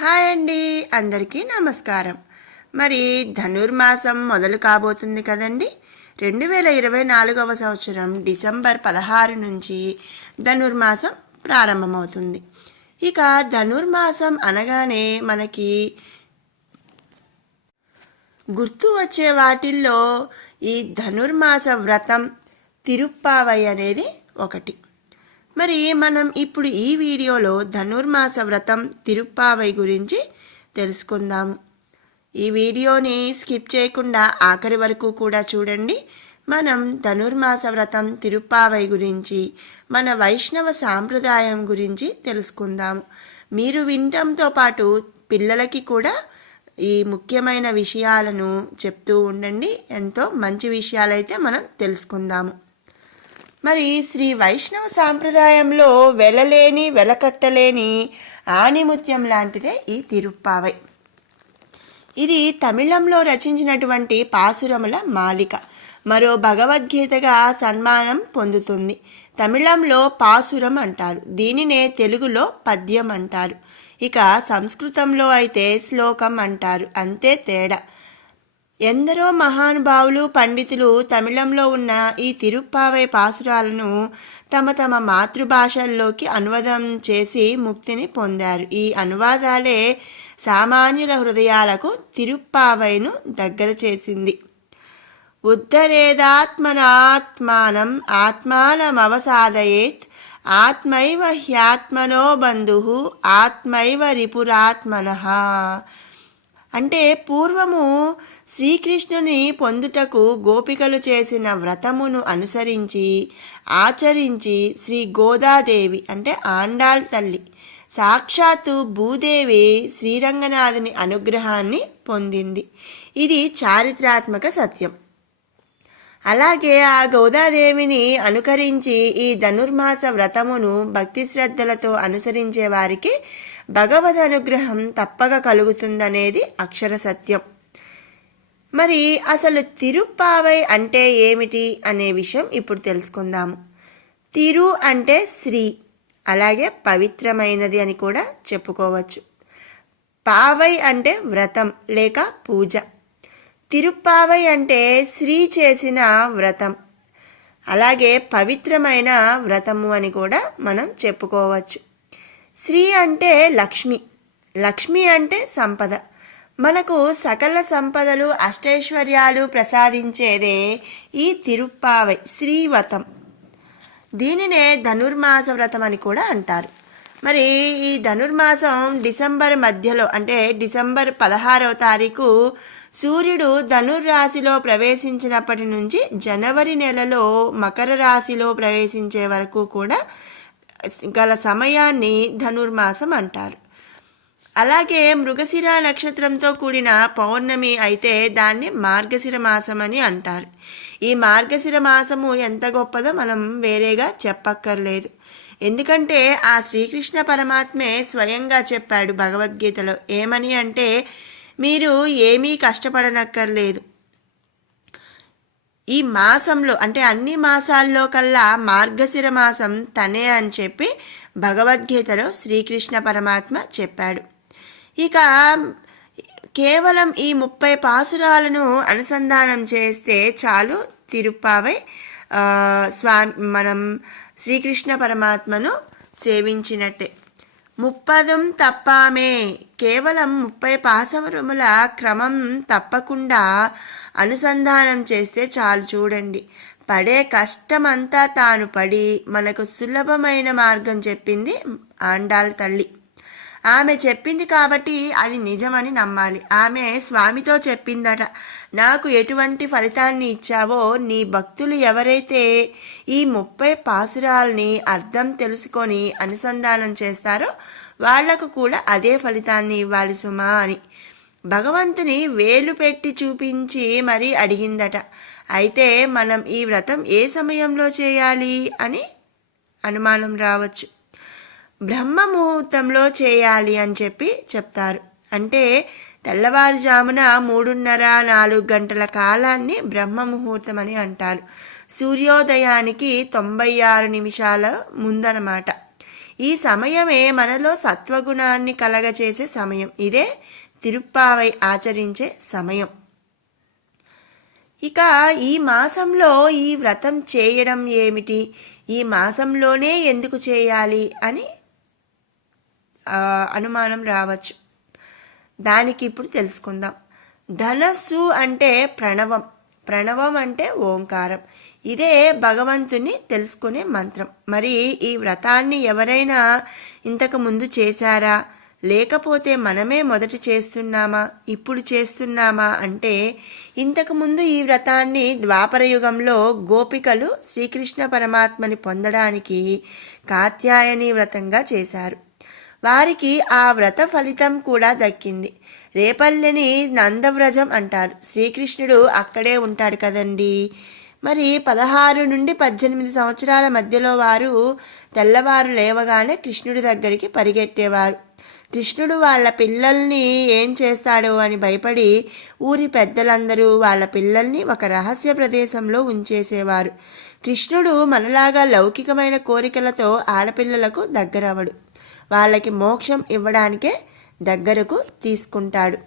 Hi అండి, అందరికీ నమస్కారం. మరి ధనుర్మాసం మొదలు కాబోతుంది కదండి. 2024వ సంవత్సరం డిసెంబర్ 16 నుంచి ధనుర్మాసం ప్రారంభమవుతుంది. ఇక ధనుర్మాసం అనగానే మనకి గుర్తు వచ్చే వాటిల్లో ఈ ధనుర్మాస వ్రతం తిరుప్పావై అనేది ఒకటి. మరి మనం ఇప్పుడు ఈ వీడియోలో ధనుర్మాస వ్రతం తిరుప్పావై గురించి తెలుసుకుందాము. ఈ వీడియోని స్కిప్ చేయకుండా ఆఖరి వరకు కూడా చూడండి. మనం ధనుర్మాస వ్రతం తిరుప్పావై గురించి, మన వైష్ణవ సాంప్రదాయం గురించి తెలుసుకుందాము. మీరు వినటంతో పాటు పిల్లలకి కూడా ఈ ముఖ్యమైన విషయాలను చెప్తూ ఉండండి. ఎంతో మంచి విషయాలైతే మనం తెలుసుకుందాము. మరి శ్రీ వైష్ణవ సాంప్రదాయంలో వెలలేని వెలకట్టలేని ఆణిముత్యం లాంటిదే ఈ తిరుప్పావై. ఇది తమిళంలో రచించినటువంటి పాసురముల మాలిక. మరో భగవద్గీతగా సన్మానం పొందుతుంది. తమిళంలో పాసురం అంటారు, దీనినే తెలుగులో పద్యం అంటారు. ఇక సంస్కృతంలో అయితే శ్లోకం అంటారు, అంతే తేడా. ఎందరో మహానుభావులు పండితులు తమిళంలో ఉన్న ఈ తిరుప్పావై పాసురాలను తమ తమ మాతృభాషల్లోకి అనువాదం చేసి ముక్తిని పొందారు. ఈ అనువాదాలే సామాన్యుల హృదయాలకు తిరుప్పావైను దగ్గర చేసింది. ఉద్ధరేదాత్మనాత్మానం ఆత్మానమవసాదయేత్ ఆత్మైవ హ్యాత్మనో బంధుః ఆత్మైవ రిపురాత్మనః. అంటే పూర్వము శ్రీకృష్ణుని పొందుటకు గోపికలు చేసిన వ్రతమును అనుసరించి ఆచరించి శ్రీ గోదాదేవి అంటే ఆండాళ్ తల్లి సాక్షాత్తు భూదేవి శ్రీరంగనాథుని అనుగ్రహాన్ని పొందింది. ఇది చారిత్రాత్మక సత్యం. అలాగే ఆ గోదాదేవిని అనుకరించి ఈ ధనుర్మాస వ్రతమును భక్తి శ్రద్ధలతో అనుసరించే వారికి భగవద్ అనుగ్రహం తప్పక కలుగుతుందనేది అక్షర సత్యం. మరి అసలు తిరుప్పావై అంటే ఏమిటి అనే విషయం ఇప్పుడు తెలుసుకుందాము. తిరు అంటే శ్రీ, అలాగే పవిత్రమైనది అని కూడా చెప్పుకోవచ్చు. పావై అంటే వ్రతం లేక పూజ. తిరుప్పావై అంటే శ్రీ చేసిన వ్రతం, అలాగే పవిత్రమైన వ్రతము అని కూడా మనం చెప్పుకోవచ్చు. శ్రీ అంటే లక్ష్మి, లక్ష్మి అంటే సంపద. మనకు సకల సంపదలు అష్టైశ్వర్యాలు ప్రసాదించేదే ఈ తిరుప్పావై శ్రీవ్రతం. దీనినే ధనుర్మాస వ్రతం అని కూడా అంటారు. మరి ఈ ధనుర్మాసం డిసెంబర్ మధ్యలో అంటే డిసెంబర్ 16వ తారీఖు సూర్యుడు ధనుర్రాశిలో ప్రవేశించినప్పటి నుంచి జనవరి నెలలో మకర రాశిలో ప్రవేశించే వరకు కూడా గల సమయాన్ని ధనుర్మాసం అంటారు. అలాగే మృగశిర నక్షత్రంతో కూడిన పౌర్ణమి అయితే దాన్ని మార్గశిర మాసం అని అంటారు. ఈ మార్గశిర మాసము ఎంత గొప్పదో మనం వేరేగా చెప్పక్కర్లేదు. ఎందుకంటే ఆ శ్రీకృష్ణ పరమాత్మే స్వయంగా చెప్పాడు భగవద్గీతలో. ఏమని అంటే, మీరు ఏమీ కష్టపడనక్కర్లేదు, ఈ మాసంలో అంటే అన్ని మాసాల్లో కల్లా మార్గశిర మాసం తనే అని చెప్పి భగవద్గీతలో శ్రీకృష్ణ పరమాత్మ చెప్పాడు. ఇక కేవలం ఈ 30 పాసురాలను అనుసంధానం చేస్తే చాలు తిరుప్పావై మనం శ్రీకృష్ణ పరమాత్మను సేవించినట్టే. 30 తప్పామే, కేవలం 30 పాసవరముల క్రమం తప్పకుండా అనుసంధానం చేస్తే చాలు. చూడండి, పడే కష్టమంతా తాను పడి మనకు సులభమైన మార్గం చెప్పింది ఆండాళ్ తల్లి. ఆమె చెప్పింది కాబట్టి అది నిజమని నమ్మాలి. ఆమె స్వామితో చెప్పిందట, నాకు ఎటువంటి ఫలితాన్ని ఇచ్చావో నీ భక్తులు ఎవరైతే ఈ 30 పాసురాల్ని అర్థం తెలుసుకొని అనుసంధానం చేస్తారో వాళ్లకు కూడా అదే ఫలితాన్ని ఇవ్వాలి సుమా అని భగవంతుని వేలు పెట్టి చూపించి మరీ అడిగిందట. అయితే మనం ఈ వ్రతం ఏ సమయంలో చేయాలి అని అనుమానం రావచ్చు. బ్రహ్మ ముహూర్తంలో చేయాలి అని చెప్పి చెప్తారు. అంటే తెల్లవారుజామున 3:30-4 గంటల కాలాన్ని బ్రహ్మ ముహూర్తం అని అంటారు. సూర్యోదయానికి 96 నిమిషాల ముందనమాట. ఈ సమయమే మనలో సత్వగుణాన్ని కలగచేసే సమయం. ఇదే తిరుప్పావై ఆచరించే సమయం. ఇక ఈ మాసంలో ఈ వ్రతం చేయడం ఏమిటి, ఈ మాసంలోనే ఎందుకు చేయాలి అని అనుమానం రావచ్చు. దానికి ఇప్పుడు తెలుసుకుందాం. ధనస్సు అంటే ప్రణవం, ప్రణవం అంటే ఓంకారం. ఇదే భగవంతుని తెలుసుకునే మంత్రం. మరి ఈ వ్రతాన్ని ఎవరైనా ఇంతకు ముందు చేశారా, లేకపోతే మనమే మొదట చేస్తున్నామా, ఇప్పుడు చేస్తున్నామా అంటే, ఇంతకుముందు ఈ వ్రతాన్ని ద్వాపర యుగంలో గోపికలు శ్రీకృష్ణ పరమాత్మని పొందడానికి కాత్యాయని వ్రతంగా చేశారు. వారికి ఆ వ్రత ఫలితం కూడా దక్కింది. రేపల్లెని నందవ్రజం అంటారు. శ్రీకృష్ణుడు అక్కడే ఉంటాడు కదండి. మరి 16 నుండి 18 సంవత్సరాల మధ్యలో వారు తెల్లవారు లేవగానే కృష్ణుడి దగ్గరికి పరిగెట్టేవారు. కృష్ణుడు వాళ్ళ పిల్లల్ని ఏం చేస్తాడో అని భయపడి ఊరి పెద్దలందరూ వాళ్ళ పిల్లల్ని ఒక రహస్య ప్రదేశంలో ఉంచేసేవారు. కృష్ణుడు మనలాగా లౌకికమైన కోరికలతో ఆడపిల్లలకు దగ్గరవడు. వాళ్ళకి మోక్షం ఇవ్వడానికే దగ్గరకు తీసుకుంటాడు.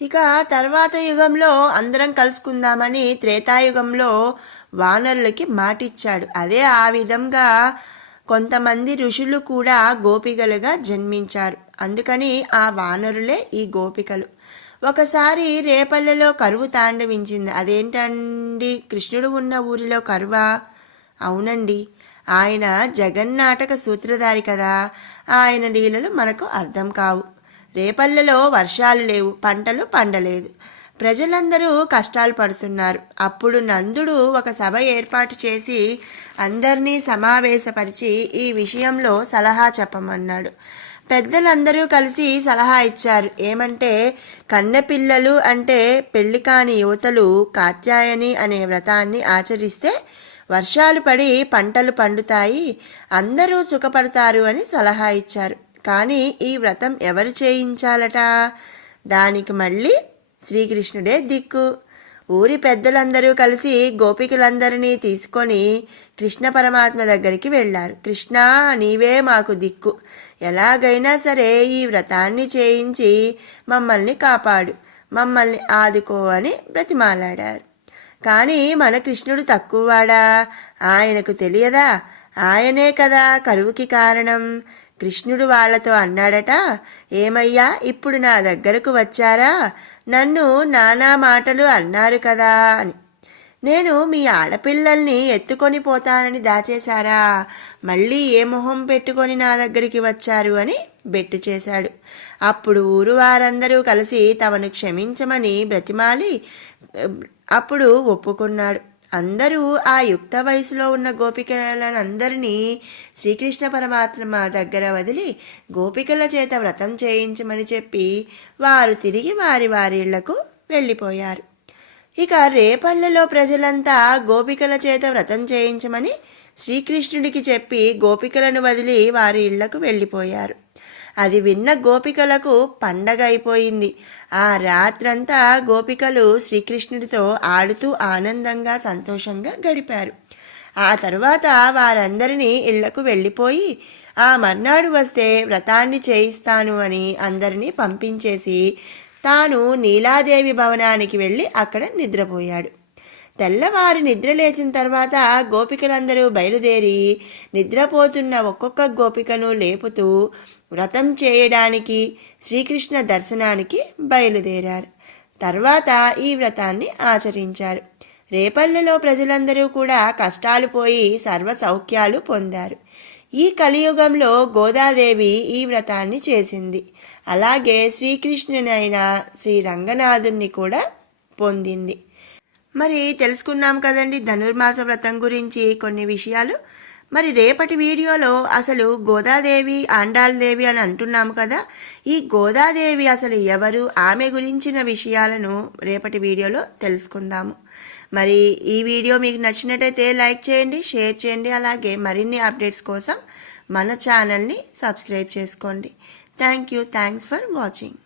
ఇక తర్వాత యుగంలో అందరం కలుసుకుందామని త్రేతాయుగంలో వానరులకి మాటిచ్చాడు. అదే ఆ విధంగా కొంతమంది ఋషులు కూడా గోపికలుగా జన్మించారు. అందుకని ఆ వానరులే ఈ గోపికలు. ఒకసారి రేపల్లెలో కరువు తాండవించింది. అదేంటండి, కృష్ణుడు ఉన్న ఊరిలో కరువా? అవునండి, ఆయన జగన్నాటక సూత్రధారి కదా, ఆయన లీలలు మనకు అర్థం కావు. రేపల్లెలో వర్షాలు లేవు, పంటలు పండలేదు, ప్రజలందరూ కష్టాలు పడుతున్నారు. అప్పుడు నందుడు ఒక సభ ఏర్పాటు చేసి అందరినీ సమావేశపరిచి ఈ విషయంలో సలహా చెప్పమన్నాడు. పెద్దలందరూ కలిసి సలహా ఇచ్చారు. ఏమంటే, కన్నెపిల్లలు అంటే పెళ్లి కాని యువతలు కాత్యాయని అనే వ్రతాన్ని ఆచరిస్తే వర్షాలు పడి పంటలు పండుతాయి, అందరూ సుఖపడతారు అని సలహా ఇచ్చారు. కానీ ఈ వ్రతం ఎవరు చేయించాలట? దానికి మళ్ళీ శ్రీకృష్ణుడే దిక్కు. ఊరి పెద్దలందరూ కలిసి గోపికలందరినీ తీసుకొని కృష్ణ పరమాత్మ దగ్గరికి వెళ్ళారు. కృష్ణ, నీవే మాకు దిక్కు, ఎలాగైనా సరే ఈ వ్రతాన్ని చేయించి మమ్మల్ని కాపాడు, మమ్మల్ని ఆదుకో అని బ్రతిమాలాడారు. కానీ మన కృష్ణుడు తక్కువవాడా? ఆయనకు తెలియదా? ఆయనే కదా కరువుకి కారణం. కృష్ణుడు వాళ్లతో అన్నాడట, ఏమయ్యా, ఇప్పుడు నా దగ్గరకు వచ్చారా? నన్ను నానా మాటలు అన్నారు కదా అని. నేను మీ ఆడపిల్లల్ని ఎత్తుకొని పోతానని దాచేశారా? మళ్ళీ ఏ మొహం పెట్టుకొని నా దగ్గరికి వచ్చారు అని బెట్టు చేశాడు. అప్పుడు ఊరు వారందరూ కలిసి తమను క్షమించమని బ్రతిమాలి అప్పుడు ఒప్పుకున్నాడు. అందరూ ఆ యుక్త వయసులో ఉన్న గోపికలందరినీ శ్రీకృష్ణ పరమాత్మ దగ్గర వదిలి గోపికల చేత వ్రతం చేయించమని చెప్పి వారు తిరిగి వారి వారి ఇళ్లకు వెళ్ళిపోయారు. ఇక రేపల్లెలో ప్రజలంతా గోపికల చేత వ్రతం చేయించమని శ్రీకృష్ణుడికి చెప్పి గోపికలను వదిలి వారి ఇళ్లకు వెళ్ళిపోయారు. అది విన్న గోపికలకు పండగ అయిపోయింది. ఆ రాత్రంతా గోపికలు శ్రీకృష్ణుడితో ఆడుతూ ఆనందంగా సంతోషంగా గడిపారు. ఆ తరువాత వారందరినీ ఇళ్లకు వెళ్ళిపోయి ఆ మర్నాడు వస్తే వ్రతాన్ని చేయిస్తాను అని అందరినీ పంపించేసి తాను నీలాదేవి భవనానికి వెళ్ళి అక్కడ నిద్రపోయాడు. తెల్లవారి నిద్ర లేచిన తర్వాత గోపికలందరూ బయలుదేరి నిద్రపోతున్న ఒక్కొక్క గోపికను లేపుతూ వ్రతం చేయడానికి శ్రీకృష్ణ దర్శనానికి బయలుదేరారు. తర్వాత ఈ వ్రతాన్ని ఆచరించారు. రేపల్లెలో ప్రజలందరూ కూడా కష్టాలు పోయి సర్వ సౌఖ్యాలు పొందారు. ఈ కలియుగంలో గోదాదేవి ఈ వ్రతాన్ని చేసింది. అలాగే శ్రీకృష్ణునైన శ్రీ రంగనాథుణ్ణి కూడా పొందింది. మరి తెలుసుకున్నాం కదండి ధనుర్మాస వ్రతం గురించి కొన్ని విషయాలు. మరి రేపటి వీడియోలో అసలు గోదాదేవి ఆండాళదేవి అని అంటున్నాము కదా, ఈ గోదాదేవి అసలు ఎవరు, ఆమె గురించిన విషయాలను రేపటి వీడియోలో తెలుసుకుందాము. మరి ఈ వీడియో మీకు నచ్చినట్టయితే లైక్ చేయండి, షేర్ చేయండి, అలాగే మరిన్ని అప్డేట్స్ కోసం మన ఛానల్ని సబ్స్క్రైబ్ చేసుకోండి. Thanks for watching.